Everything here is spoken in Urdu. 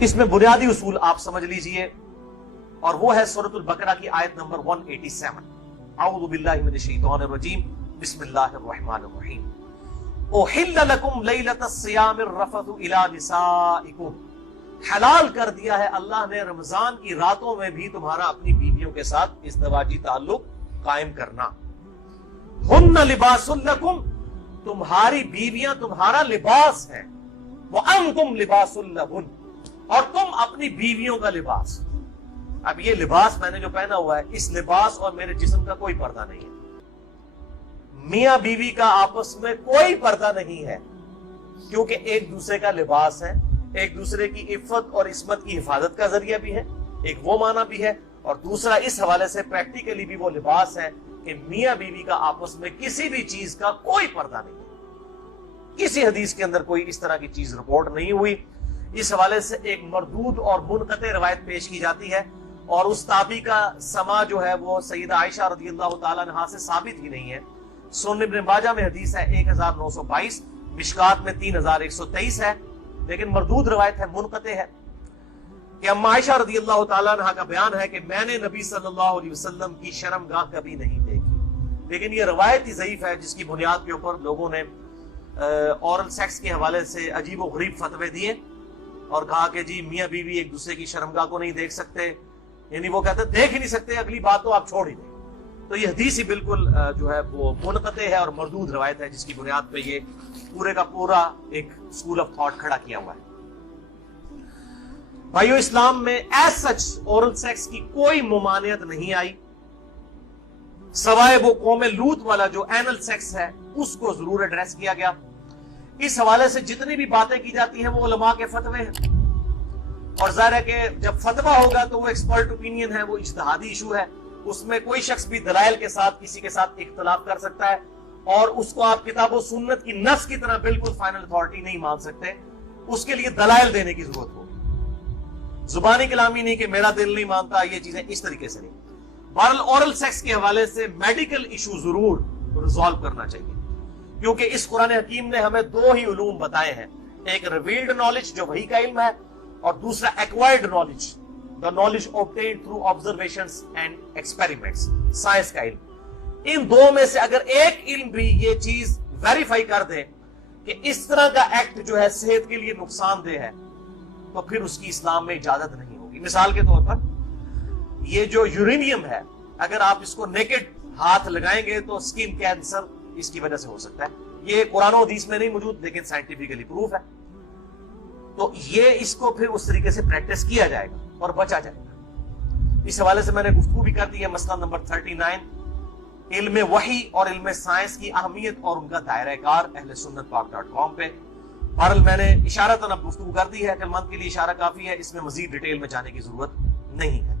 اس میں بنیادی اصول آپ سمجھ لیجئے، اور وہ ہے سورۃ البقرہ کی آیت نمبر 187۔ اعوذ باللہ من الشیطان الرجیم، بسم اللہ الرحمن الرحیم۔ احل لکم لیلۃ الصیام الرفث الی نسائکم، حلال کر دیا ہے اللہ نے رمضان کی راتوں میں بھی تمہارا اپنی بیویوں کے ساتھ ازدواجی تعلق قائم کرنا۔ ہن لباس لکم، تمہاری بیویاں تمہارا لباس ہیں، وانتم لباس لہن، اور تم اپنی بیویوں کا لباس۔ اب یہ لباس میں نے جو پہنا ہوا ہے، اس لباس اور میرے جسم کا کوئی پردہ نہیں ہے، میاں بیوی کا آپس میں کوئی پردہ نہیں ہے، کیونکہ ایک دوسرے کا لباس ہے، ایک دوسرے کی عفت اور عصمت کی حفاظت کا ذریعہ بھی ہے، ایک وہ معنی بھی ہے، اور دوسرا اس حوالے سے پریکٹیکلی بھی وہ لباس ہے کہ میاں بیوی کا آپس میں کسی بھی چیز کا کوئی پردہ نہیں ہے۔ کسی حدیث کے اندر کوئی اس طرح کی چیز رپورٹ نہیں ہوئی۔ اس حوالے سے ایک مردود اور منقطع روایت پیش کی جاتی ہے، اور اس تابعی کا سما جو ہے وہ سیدہ عائشہ رضی اللہ تعالیٰ عنہا سے ثابت ہی نہیں ہے۔ سنن ابن ماجہ میں حدیث ہے 1922، مشکات میں 3123 ہے، لیکن مردود روایت ہے، منقطع ہے، کہ اما عائشہ رضی اللہ تعالیٰ عنہا کا بیان ہے کہ میں نے نبی صلی اللہ علیہ وسلم کی شرمگاہ کبھی نہیں دیکھی۔ لیکن یہ روایت ہی ضعیف ہے، جس کی بنیاد کے اوپر لوگوں نے اورل سیکس کے حوالے سے عجیب و غریب فتوے دیے اور کہا کہ جی میاں بیوی ایک دوسرے کی شرمگاہ کو نہیں دیکھ سکتے، یعنی وہ کہتے دیکھ ہی نہیں سکتے، اگلی بات تو آپ چھوڑ ہی دیں۔ تو یہ حدیث ہی بالکل جو ہے وہ منقطع ہے اور مردود روایت ہے، جس کی بنیاد پہ یہ پورے کا پورا ایک اسکول آف تھاٹ کھڑا کیا ہوا ہے۔ بھائیو، اسلام میں ایز سچ اورل سیکس کی کوئی ممانعت نہیں آئی، سوائے وہ قوم لوط والا جو اینل سیکس ہے اس کو ضرور ایڈریس کیا گیا۔ اس حوالے سے جتنی بھی باتیں کی جاتی ہیں وہ علماء کے فتوے ہیں، اور ظاہر ہے کہ جب فتویٰ ہوگا تو وہ ایکسپرٹ اوپینین ہے، وہ اجتہادی ایشو ہے، اس میں کوئی شخص بھی دلائل کے ساتھ کسی کے ساتھ اختلاف کر سکتا ہے، اور اس کو آپ کتاب و سنت کی نص کی طرح بالکل فائنل اتھارٹی نہیں مان سکتے، اس کے لیے دلائل دینے کی ضرورت ہوگی، زبانی کلامی نہیں کہ میرا دل نہیں مانتا، یہ چیزیں اس طریقے سے نہیں۔ بہرحال اورل سیکس کے حوالے سے میڈیکل ایشو ضرور ریزالو کرنا چاہیے، کیونکہ اس قرآن حکیم نے ہمیں دو ہی علوم بتائے ہیں، ایک ریویلڈ نالج جو وحی کا علم ہے، اور دوسرا acquired knowledge, the knowledge obtained through observations and experiments، science کا علم۔ ان دو میں سے اگر ایک علم بھی یہ چیز ویریفائی کر دے کہ اس طرح کا ایکٹ جو ہے صحت کے لیے نقصان دہ ہے، تو پھر اس کی اسلام میں اجازت نہیں ہوگی۔ مثال کے طور پر یہ جو یورینیم ہے، اگر آپ اس کو نیکڈ ہاتھ لگائیں گے تو سکن کینسر اس کی وجہ سے ہو سکتا ہے، یہ قرآن و حدیث میں نہیں موجود، لیکن سائنٹیفکلی پروف ہے۔ تو یہ اس کو پھر اس طریقے سے پریکٹس کیا جائے گا اور بچا جائے گا۔ اس حوالے سے میں نے گفتگو بھی کر دی ہے، مسئلہ نمبر 39، علم وحی اور علم سائنس کی اہمیت اور ان کا دائرہ کار، اہل سنت پاک.com پہ۔ بہرحال میں نے اشارتاً اب گفتگو کر دی ہے، عقل مند کے لیے اشارہ کافی ہے، اس میں مزید ڈیٹیل میں جانے کی ضرورت نہیں ہے۔